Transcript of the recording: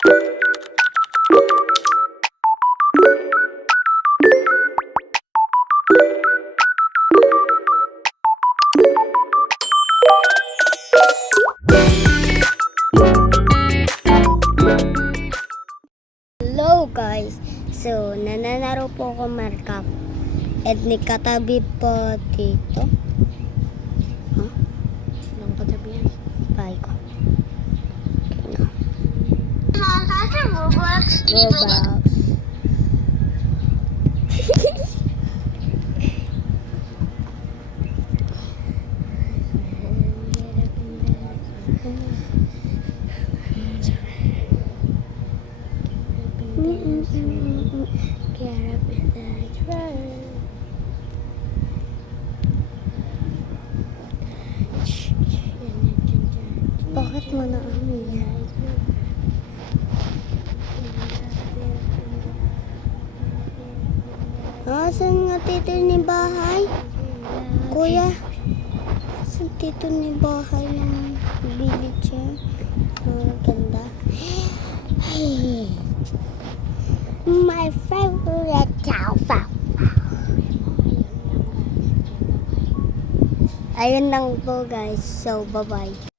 Hello guys, so nananaro po ako Markup at katabi po dito. Anong katabi yan? Bye ko. Roblox. Roblox. Get up in that road. Bakit mo na yan? Saan nga tito ni bahay? Kuya, saan tito ni bahay ng village niya? Ganda. Hey. My favorite alpha. Ayun lang po guys. So, bye-bye.